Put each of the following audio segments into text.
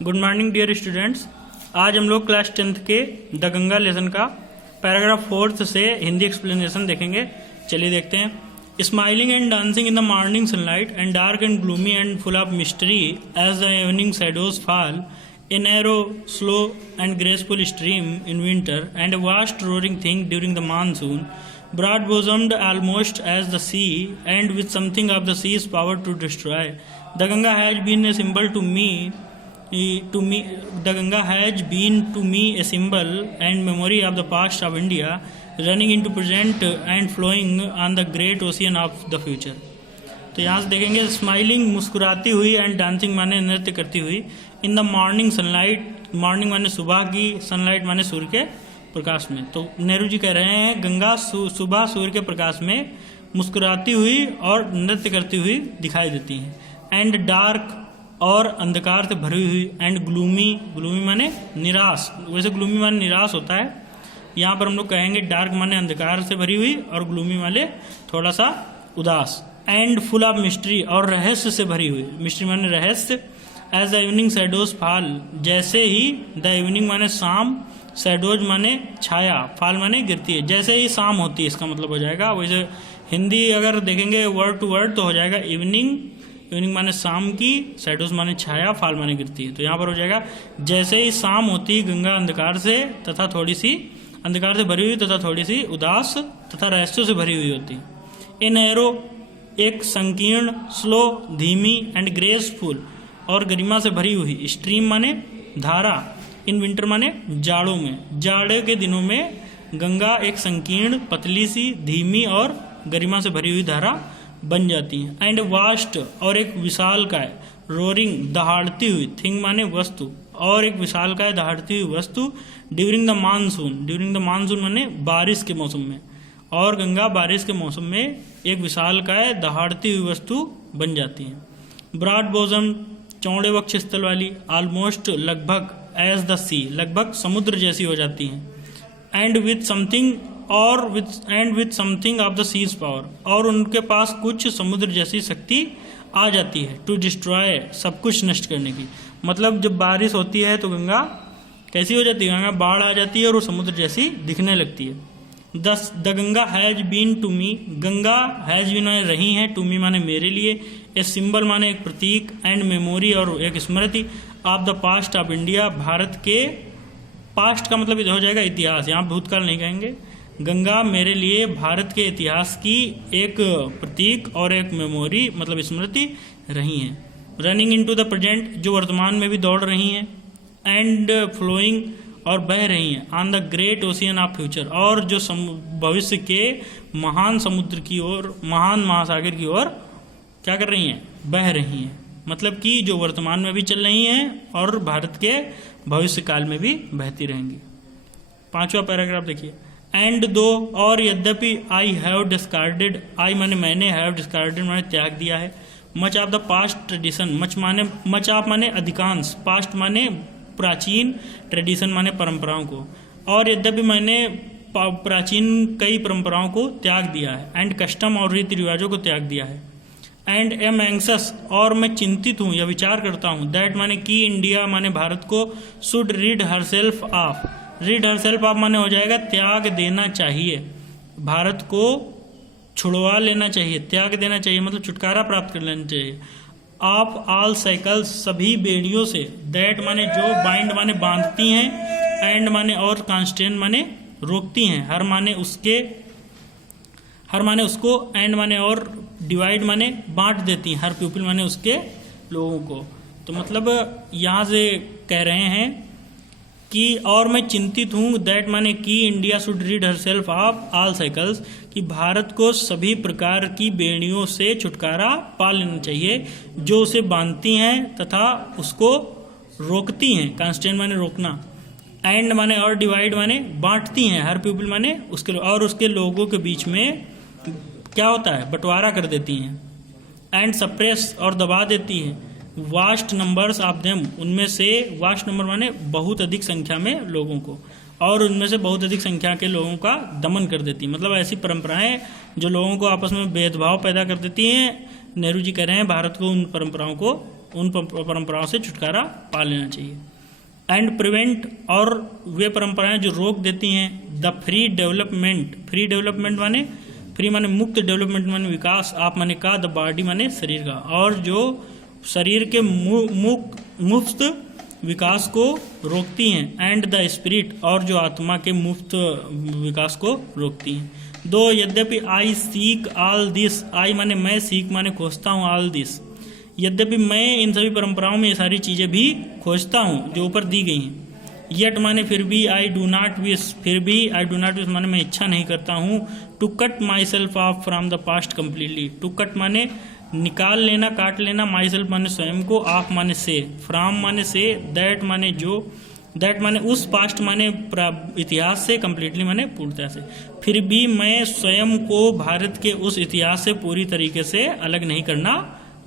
Good morning dear students. आज हम लोग क्लास 10th के द गंगा लेसन का पैराग्राफ 4 से हिंदी एक्सप्लेनेशन देखेंगे। चलिए देखते हैं। Smiling and dancing in the morning sunlight and dark and gloomy and full of mystery as the evening shadows fall a narrow, slow and graceful stream in winter and a vast roaring thing during the monsoon, broad-bosomed almost as the sea and with something of the sea's power to destroy. The Ganga has been a symbol to me. The Ganga has been to me a symbol and memory of the past of India, running into present and flowing on the great ocean of the future. तो यहाँ से देखेंगे smiling मुस्कुराती हुई and dancing माने नृत्य करती हुई इन द मॉर्निंग सनलाइट, मॉर्निंग माने सुबह की, सनलाइट माने सूर्य के प्रकाश में। तो नेहरू जी कह रहे हैं गंगा सुबह सूर्य के प्रकाश में मुस्कुराती हुई और नृत्य करती हुई दिखाई देती हैं। एंड डार्क और अंधकार से भरी हुई एंड ग्लूमी, ग्लूमी माने निराश, वैसे ग्लूमी माने निराश होता है, यहाँ पर हम लोग कहेंगे डार्क माने अंधकार से भरी हुई और ग्लूमी माने थोड़ा सा उदास। एंड फुल ऑफ मिस्ट्री और रहस्य से भरी हुई, मिस्ट्री माने रहस्य। As the evening shadows fall, जैसे ही, द इवनिंग माने शाम, शैडोज माने छाया, फॉल माने गिरती है, जैसे ही शाम होती है इसका मतलब हो जाएगा। वैसे हिंदी अगर देखेंगे वर्ड टू वर्ड तो हो जाएगा इवनिंग, इवनिंग माने शाम की, शैडोज माने छाया, फॉल माने गिरती है। तो यहाँ पर हो जाएगा जैसे ही शाम होती है गंगा अंधकार से तथा थोड़ी सी अंधकार से भरी हुई तथा थोड़ी सी उदास तथा रहस्यों से भरी हुई होती है। इन एरो एक संकीर्ण, स्लो, धीमी एंड ग्रेसफुल और गरिमा से भरी हुई, स्ट्रीम माने धारा, इन विंटर माने जाड़ों में, जाड़े के दिनों में गंगा एक संकीर्ण, पतली सी, धीमी और गरिमा से भरी हुई धारा बन जाती है। एंड वास्ट और एक विशालकाय, रोरिंग दहाड़ती हुई, थिंग माने वस्तु, और एक विशालकाय दहाड़ती हुई वस्तु during the monsoon, during the monsoon माने बारिश के मौसम में, और गंगा बारिश के मौसम में एक विशालकाय दहाड़ती हुई वस्तु बन जाती है। ब्रॉड बोजम, चौड़े वक्ष स्थल वाली, ऑलमोस्ट लगभग, एज द सी, लगभग समुद्र जैसी हो जाती हैं। एंड विथ समथिंग और with something of the sea's power, और उनके पास कुछ समुद्र जैसी शक्ति आ जाती है। टू डिस्ट्रॉय, सब कुछ नष्ट करने की, मतलब जब बारिश होती है तो गंगा कैसी हो जाती है, गंगा बाढ़ आ जाती है और वो समुद्र जैसी दिखने लगती है। The Ganga has been to me, Ganga has been माने रही है, टू मी माने मेरे लिए, ए सिंबल माने एक प्रतीक, एंड मेमोरी और एक स्मृति, of the past of India, Bharat के पास्ट का मतलब हो जाएगा इतिहास, यहाँ भूतकाल नहीं कहेंगे। गंगा मेरे लिए भारत के इतिहास की एक प्रतीक और एक मेमोरी मतलब स्मृति रही है। रनिंग इनटू द प्रेजेंट, जो वर्तमान में भी दौड़ रही हैं, एंड फ्लोइंग और बह रही हैं, on the great ocean of future, और जो भविष्य के महान समुद्र की ओर, महान महासागर की ओर क्या कर रही हैं, बह रही हैं, मतलब कि जो वर्तमान में भी चल रही हैं और भारत के भविष्य काल में भी बहती रहेंगी। 5वां पैराग्राफ देखिए। एंड दो, और यद्यपि, आई हैव डिस्कार्डेड, आई माने मैंने, हैव डिस्कार्डेड माने त्याग दिया है, much of the past tradition, much of माने अधिकांश, पास्ट माने प्राचीन, ट्रेडिशन माने परंपराओं को, और यद्यपि मैंने प्राचीन कई परंपराओं को त्याग दिया है, एंड कस्टम और रीति रिवाजों को त्याग दिया है। एंड एम एंक्सस, और मैं चिंतित हूँ या विचार करता हूँ, दैट माने कि इंडिया माने भारत को, should read herself of, read herself of माने हो जाएगा त्याग देना चाहिए, भारत को छुड़वा लेना चाहिए, त्याग देना चाहिए मतलब छुटकारा प्राप्त कर लेना चाहिए। ऑफ ऑल साइकिल्स, सभी बेड़ियों से, दैट माने जो, बाइंड माने बांधती हैं, एंड माने और, कॉन्स्टेंट माने रोकती हैं, हर माने उसको, एंड माने और, डिवाइड माने बांट देती हैं, हर पीपल माने उसके लोगों को। तो मतलब यहाँ से कह रहे हैं कि और मैं चिंतित हूँ, दैट माने कि India should read herself of all cycles, कि भारत को सभी प्रकार की बेड़ियों से छुटकारा पा लेना चाहिए जो उसे बांधती हैं तथा उसको रोकती हैं, कांस्टेंट माने रोकना, एंड माने और, डिवाइड माने बांटती हैं, हर पीपल माने उसके, और उसके लोगों के बीच में क्या होता है, बंटवारा कर देती हैं। एंड सप्रेस, और दबा देती हैं, वास्ट नंबर्स ऑफ देम, उनमें से, वास्ट नंबर माने बहुत अधिक संख्या में लोगों को, और उनमें से बहुत अधिक संख्या के लोगों का दमन कर देती है, मतलब ऐसी परंपराएं जो लोगों को आपस में भेदभाव पैदा कर देती हैं। नेहरू जी कह रहे हैं भारत को उन परंपराओं को उन परंपराओं से छुटकारा पा लेना चाहिए। एंड प्रिवेंट, और वे परंपराएं जो रोक देती हैं the free development, free development माने फ्री माने मुक्त, डेवलपमेंट माने विकास, आप माने का, द बॉडी माने शरीर का, और जो शरीर के मुफ्त विकास को रोकती हैं। एंड द स्पिरिट, और जो आत्मा के मुफ्त विकास को रोकती हैं। दो यद्यपि आई सीक ऑल दिस, आई माने मैं, सीक माने खोजता हूँ, ऑल दिस, यद्यपि मैं इन सभी परंपराओं में ये सारी चीजें भी खोजता हूँ जो ऊपर दी गई हैं। येट माने फिर भी, आई डू नॉट विश, फिर भी आई डू नॉट विश माने मैं इच्छा नहीं करता हूँ। To cut myself off from the past completely, to cut माने निकाल लेना, काट लेना, माई सेल्फ माने स्वयं को, ऑफ माने से, फ्रॉम माने से, दैट माने जो, दैट माने उस, पास्ट माने इतिहास से, कम्प्लीटली माने पूर्णतः से। फिर भी मैं स्वयं को भारत के उस इतिहास से पूरी तरीके से अलग नहीं करना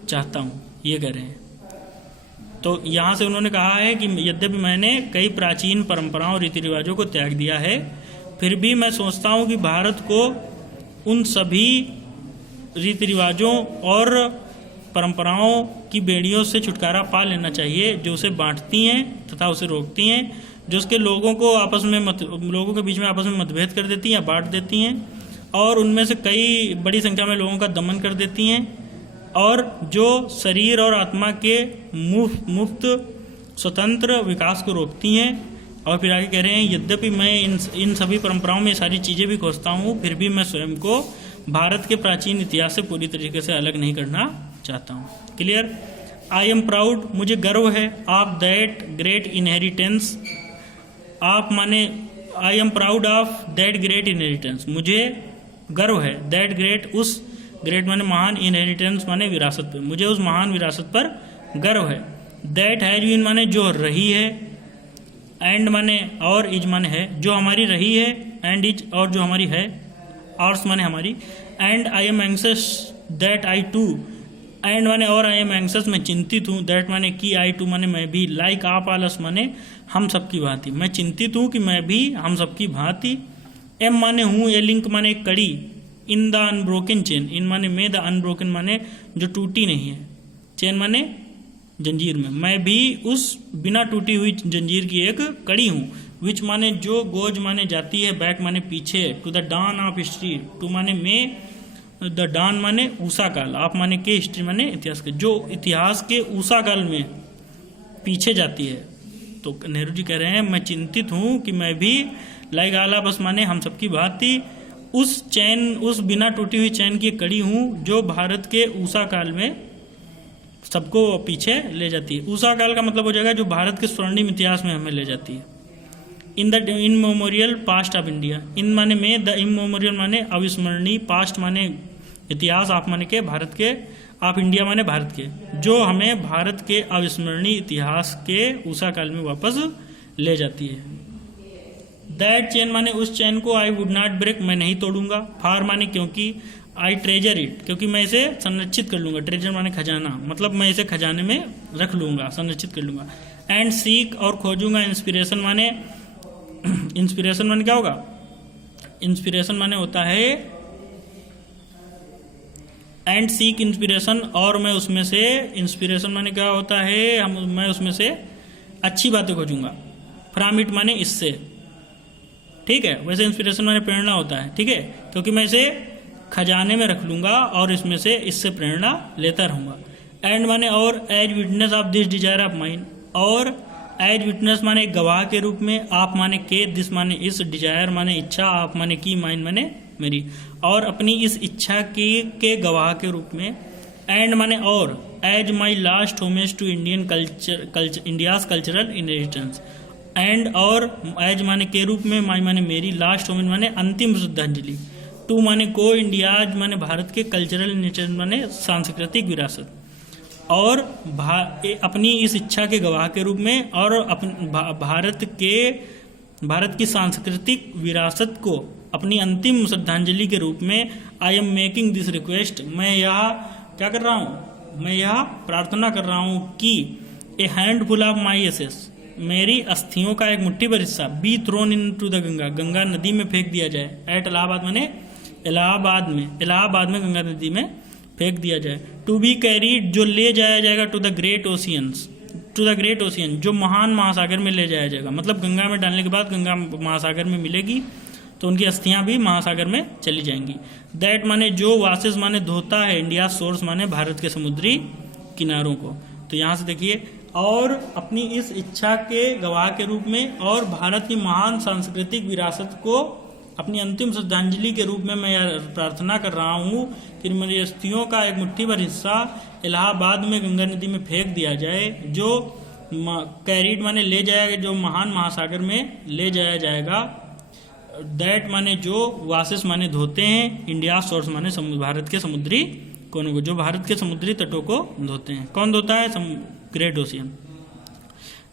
चाहता हूँ, ये कह रहे हैं। तो यहाँ से उन्होंने कहा है कि यद्यपि मैंने कई प्राचीन परंपराओं रीति रिवाजों को त्याग दिया है, फिर भी मैं सोचता हूँ कि भारत को उन सभी रीति रिवाजों और परंपराओं की बेड़ियों से छुटकारा पा लेना चाहिए जो उसे बांटती हैं तथा उसे रोकती हैं, जो उसके लोगों को आपस में लोगों के बीच में आपस में मतभेद कर देती हैं या बांट देती हैं, और उनमें से कई बड़ी संख्या में लोगों का दमन कर देती हैं, और जो शरीर और आत्मा के मुफ्त स्वतंत्र विकास को रोकती हैं। और फिर आगे कह रहे हैं यद्यपि मैं इन सभी परंपराओं में सारी चीज़ें भी खोजता हूँ, फिर भी मैं स्वयं को भारत के प्राचीन इतिहास से पूरी तरीके से अलग नहीं करना चाहता हूँ। क्लियर। आई एम प्राउड, मुझे गर्व है, ऑफ दैट ग्रेट इनहेरिटेंस, आप माने I am proud of that great inheritance, मुझे गर्व है, दैट ग्रेट उस, ग्रेट माने महान, इनहेरिटेंस माने विरासत पर, मुझे उस महान विरासत पर गर्व है। दैट हैज बीन माने जो रही है, एंड माने और, इज माने है, जो हमारी रही है, एंड इज और जो हमारी है, आर्स माने हमारी। And I am anxious that I too, and माने और, आई एम एंग्जियस मैं चिंतित हूँ, दैट माने कि, आई टू माने मैं भी, लाइक आप आलस माने हम सबकी भांति, मैं चिंतित हूँ कि मैं भी हम सबकी भांति। एम माने हूँ, ए लिंक माने कड़ी, इन द अनब्रोकन चेन, इन माने में, द अनब्रोकन माने जो टूटी नहीं है, चेन माने जंजीर में, मैं भी उस बिना टूटी हुई जंजीर की एक कड़ी हूँ। विच माने जो, गोज माने जाती है, बैक माने पीछे, to the dawn of history, to माने में, द डान माने ऊषा काल, आप माने के, हिस्ट्री माने इतिहास के, जो इतिहास के ऊषा काल में पीछे जाती है। तो नेहरू जी कह रहे हैं मैं चिंतित हूँ कि मैं भी लाइक आला बस माने हम सबकी भांति उस चैन, उस बिना टूटी हुई चैन की कड़ी हूँ जो भारत के ऊषा काल में सबको पीछे ले जाती है। ऊषा काल का मतलब हो जाएगा जो भारत के स्वर्णिम इतिहास में हमें ले जाती है। In the immemorial past of India, in माने में, द इमोमोरियल माने अविस्मरणीय, पास्ट माने इतिहास, आप माने के भारत के, आप इंडिया माने भारत के, जो हमें भारत के अविस्मरणीय इतिहास के ऊषा काल में वापस ले जाती है। दैट चेन माने उस चैन को, आई वुड नॉट ब्रेक मैं नहीं तोड़ूंगा, फार माने क्योंकि, आई ट्रेजर इट क्योंकि मैं इसे संरक्षित कर लूंगा, ट्रेजर माने खजाना, मतलब मैं इसे खजाने में रख लूंगा, संरक्षित कर लूंगा। एंड सीक और खोजूंगा, इंस्पिरेशन माने, इंस्पिरेशन माने क्या होगा, इंस्पिरेशन माने होता है, एंड सीक इंस्पिरेशन, और मैं उसमें से, इंस्पिरेशन माने क्या होता है, मैं उसमें से अच्छी बातें खोजूंगा, फ्रॉम इट माने इससे, ठीक है। वैसे इंस्पिरेशन माने प्रेरणा होता है, ठीक है, क्योंकि मैं इसे खजाने में रख लूंगा और इसमें से, इससे प्रेरणा लेता रहूंगा। एंड माने और, as witness of this desire of mine, और एज विटनेस माने गवाह के रूप में, आप माने के, दिस माने इस, डिजायर माने इच्छा, आप माने की, माइन माने मेरी, और अपनी इस इच्छा के गवाह के रूप में। एंड माने और, as my last homage to Indian culture, India's cultural inheritance, and और, एज माने के रूप में, माई माने मेरी, लास्ट होमेज माने अंतिम श्रद्धांजलि, टू माने को, इंडियाज माने भारत के, कल्चरल इनहेरिटेंस माने सांस्कृतिक विरासत, और अपनी इस इच्छा के गवाह के रूप में, और भारत की सांस्कृतिक विरासत को अपनी अंतिम श्रद्धांजलि के रूप में। I am making this request, मैं यह क्या कर रहा हूँ, मैं यह प्रार्थना कर रहा हूँ कि a handful of my ashes, मेरी अस्थियों का एक मुट्ठी भर हिस्सा, be thrown into the Ganga, Ganga नदी में फेंक दिया जाए। एट इलाहाबाद माने इलाहाबाद में, गंगा नदी में फेंक दिया जाए। टू बी कैरीड, जो ले जाया जाएगा to the great oceans, to the great ocean, जो महान महासागर में ले जाया जाएगा, मतलब गंगा में डालने के बाद गंगा महासागर में मिलेगी तो उनकी अस्थियां भी महासागर में चली जाएंगी। दैट माने जो, वासेस माने धोता है, इंडिया सोर्स माने भारत के समुद्री किनारोों को। तो यहाँ से देखिए, और अपनी इस इच्छा के गवाह के रूप में और भारत की महान सांस्कृतिक विरासत को अपनी अंतिम श्रद्धांजलि के रूप में मैं प्रार्थना कर रहा हूँ कि मेरी अस्थियों का एक मुट्ठी भर हिस्सा इलाहाबाद में गंगा नदी में फेंक दिया जाए, जो कैरीड माने ले जाएगा, जो महान महासागर में ले जाया जाएगा। दैट माने जो, वासिस माने धोते हैं, इंडिया सोर्स माने भारत के समुद्री कोनों को, जो भारत के समुद्री तटों को धोते हैं। कौन धोता है? Great ocean.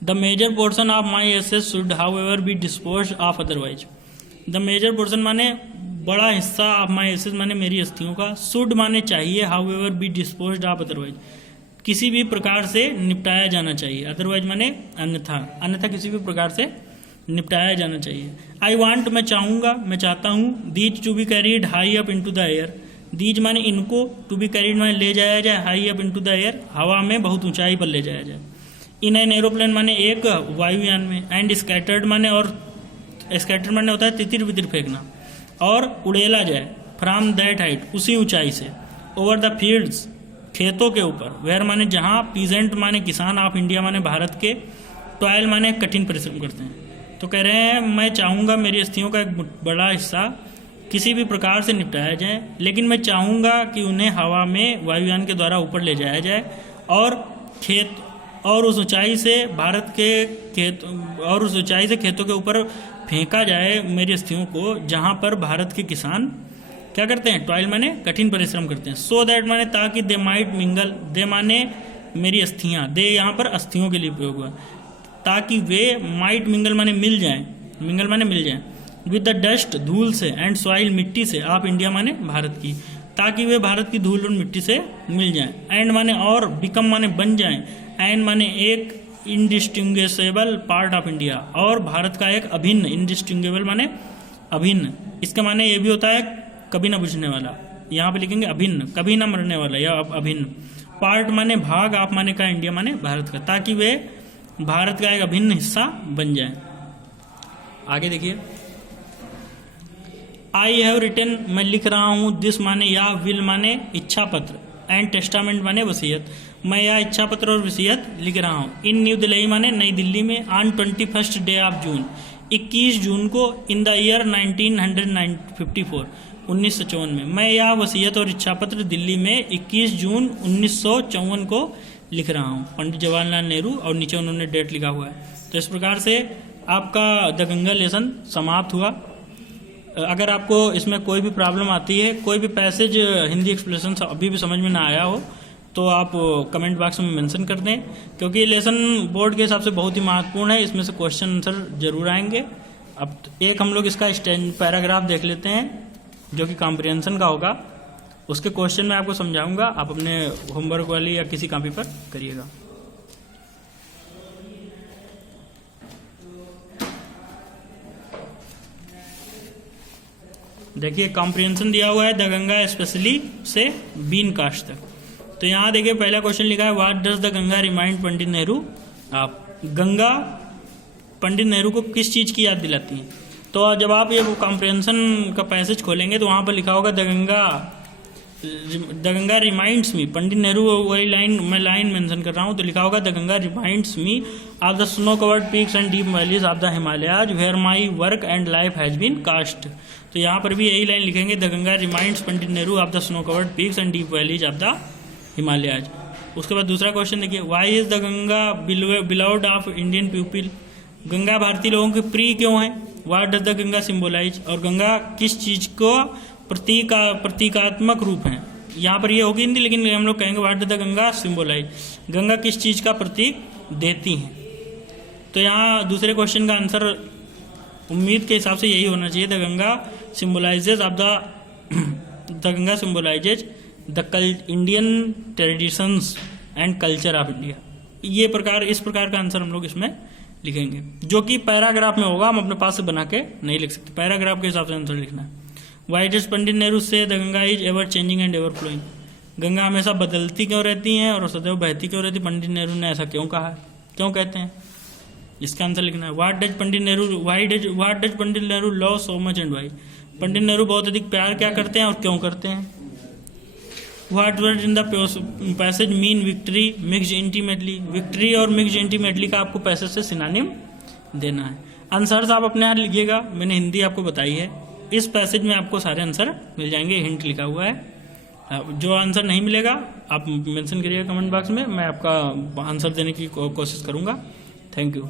The major portion of my ashes should however be dispose of otherwise. The major portion माने बड़ा हिस्सा ऑफ माई एसेस माने मेरी अस्थियों का, शुड माने चाहिए, how ever be dispose of otherwise, किसी भी प्रकार से निपटाया जाना चाहिए, अदरवाइज माने अन्यथा, अन्यथा किसी भी प्रकार से निपटाया जाना चाहिए। आई वांट, मैं चाहूंगा, मैं चाहता हूँ। These to be carried high up into the air, these माने इनको, टू बी कैरीड माने ले जाया जाए, high up into the air, हवा में बहुत ऊंचाई पर ले जाया जाए। इन एन एरोप्लेन माने एक वायुयान में, एंड स्कैटर्ड माने, और स्कैटर्ड माने होता है तितिर बितिर फेंकना, और उड़ेला जाए, फ्रॉम दैट हाइट, उसी ऊंचाई से, ओवर द फील्ड्स, खेतों के ऊपर, वेयर माने जहां, पीजेंट माने किसान, ऑफ इंडिया माने भारत के, टॉयल माने कठिन परिश्रम करते हैं। तो कह रहे हैं मैं चाहूंगा मेरी अस्थियों का एक बड़ा हिस्सा किसी भी प्रकार से निपटाया जाए, लेकिन मैं चाहूंगा कि उन्हें हवा में वायुयान के द्वारा ऊपर ले जाया जाए, और खेत, और उस ऊंचाई से भारत के खेत, और उस ऊंचाई से खेतों के ऊपर फेंका जाए मेरी अस्थियों को, जहां पर भारत के किसान क्या करते हैं? टॉयल माने कठिन परिश्रम करते हैं। सो दैट माने ताकि, दे माइट मिंगल, दे माने मेरी अस्थियां, दे यहाँ पर अस्थियों के लिए प्रयोग हुआ, ताकि वे, माइट मिंगल माने मिल जाएं, मिंगल माने मिल जाएं, विद द डस्ट, धूल से, एंड सॉइल, मिट्टी से, आप इंडिया माने भारत की, ताकि वे भारत की धूल और मिट्टी से मिल जाएं। एंड माने और, बिकम माने बन जाएं, एंड माने एक, इंडिस्टिंग्विशेबल पार्ट ऑफ इंडिया, और भारत का एक अभिन्न, इंडिस्टिंग्विशेबल माने अभिन्न, इसका माने ये भी होता है कभी ना बुझने वाला, यहाँ पे लिखेंगे अभिन्न, कभी ना मरने वाला, या अभिन्न, पार्ट माने भाग, आप माने का, इंडिया माने भारत का, ताकि वे भारत का एक अभिन्न हिस्सा बन जाए। आगे देखिए, आई हैव रिटन, मैं लिख रहा हूं, दिस माने या, विल माने इच्छा पत्र, एंड टेस्टामेंट माने वसीयत, मैं यह इच्छा पत्र और वसीयत लिख रहा हूं। इन न्यू दिल्ली माने नई दिल्ली में, ऑन 21 डे ऑफ जून, 21 जून को, इन द ईयर 1954, 1954 में, मैं यह वसीयत और इच्छा पत्र दिल्ली में 21 जून 1954 को लिख रहा हूँ, पंडित जवाहरलाल नेहरू, और नीचे उन्होंने डेट लिखा हुआ है। तो इस प्रकार से आपका द गंगा लेसन समाप्त हुआ। अगर आपको इसमें कोई भी प्रॉब्लम आती है, कोई भी पैसेज हिंदी एक्सप्लेनेशन अभी भी समझ में ना आया हो, तो आप कमेंट बॉक्स में मेंशन कर दें, क्योंकि ये लेसन बोर्ड के हिसाब से बहुत ही महत्वपूर्ण है, इसमें से क्वेश्चन आंसर जरूर आएंगे। अब एक हम लोग इसका पैराग्राफ देख लेते हैं जो कि कॉम्प्रिहेंशन का होगा, उसके क्वेश्चन में आपको समझाऊंगा, आप अपने होमवर्क वाली या किसी कॉपी पर करिएगा। देखिए कॉम्प्रिहेंशन दिया हुआ है द गंगा स्पेशली से बीन कास्ट तक। तो यहाँ देखिए पहला क्वेश्चन लिखा है what does the Ganga remind Pandit Nehru. आप गंगा पंडित नेहरू को किस चीज की याद दिलाती है? तो जब आप ये कॉम्प्रिहेंशन का पैसेज खोलेंगे तो वहां पर लिखा होगा द गंगा रिमाइंड्स मी, पंडित नेहरू वही लाइन मैं लाइन मेंशन कर रहा हूँ, तो लिखा होगा the Ganga reminds me of the snow covered peaks and deep valleys of the Himalayas where my work and life has been cast. तो यहाँ पर भी यही लाइन लिखेंगे the Ganga reminds Pandit Nehru of the snow covered peaks and deep valleys of the Himalayas. उसके बाद दूसरा question देखिए why is the Ganga beloved of Indian people. Ganga भारतीय लोगों की प्रिय क्यों है? व्हाट डज द गंगा सिंबोलाइज, और गंगा किस चीज को प्रतीकात्मक रूप है। यहाँ पर ये होगी हिंदी, लेकिन हम लोग कहेंगे what does the Ganga symbolise, Ganga किस चीज का प्रतीक देती है। तो यहाँ दूसरे क्वेश्चन का आंसर उम्मीद के हिसाब से यही होना चाहिए the Ganga symbolises of the Ganga symbolises the Indian traditions and culture of India. ये इस प्रकार का आंसर हम लोग इसमें लिखेंगे, जो कि पैराग्राफ में होगा, हम अपने पास से बना के नहीं लिख सकते, पैराग्राफ के हिसाब से आंसर लिखना है। Why does Pandit Nehru say the Ganga is ever changing and ever flowing. Ganga हमेशा बदलती क्यों रहती हैं और सदैव बहती क्यों रहती? पंडित नेहरू ने ऐसा क्यों कहा, क्यों कहते हैं? इसका आंसर लिखना है। What does Pandit Nehru love so much and why? Pandit Nehru बहुत अधिक प्यार क्या करते हैं और क्यों करते हैं? What word in the passage mean victory mixed intimately? Victory और मिक्स्ड इंटीमेटली का आपको पैसेज से सिनोनिम देना है। आंसर्स आप अपने हाथ लिखिएगा, मैंने हिंदी आपको बताई है। इस पैसेज में आपको सारे आंसर मिल जाएंगे, हिंट लिखा हुआ है। जो आंसर नहीं मिलेगा आप मेंशन करिएगा कमेंट बॉक्स में, मैं आपका आंसर देने की कोशिश करूंगा। Thank you.